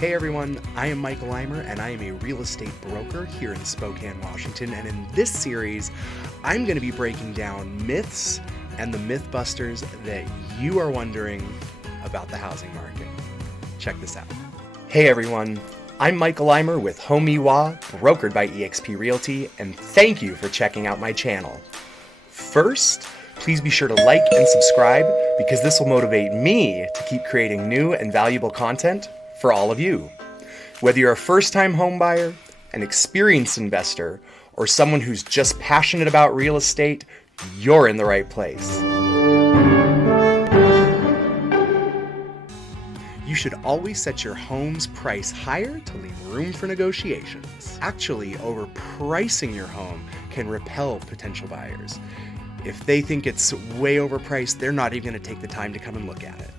Hey everyone, I am Michael Eimer and I am a real estate broker here in Spokane, Washington. And in this series, I'm going to be breaking down myths and the mythbusters that you are wondering about the housing market. Check this out. Hey everyone, I'm Michael Eimer with homemewa, brokered by eXp Realty, and thank you for checking out my channel. First, please be sure to like and subscribe because this will motivate me to keep creating new and valuable content for all of you. Whether you're a first-time homebuyer, an experienced investor, or someone who's just passionate about real estate, you're in the right place. You should always set your home's price higher to leave room for negotiations. Actually, overpricing your home can repel potential buyers. If they think it's way overpriced, they're not even going to take the time to come and look at it.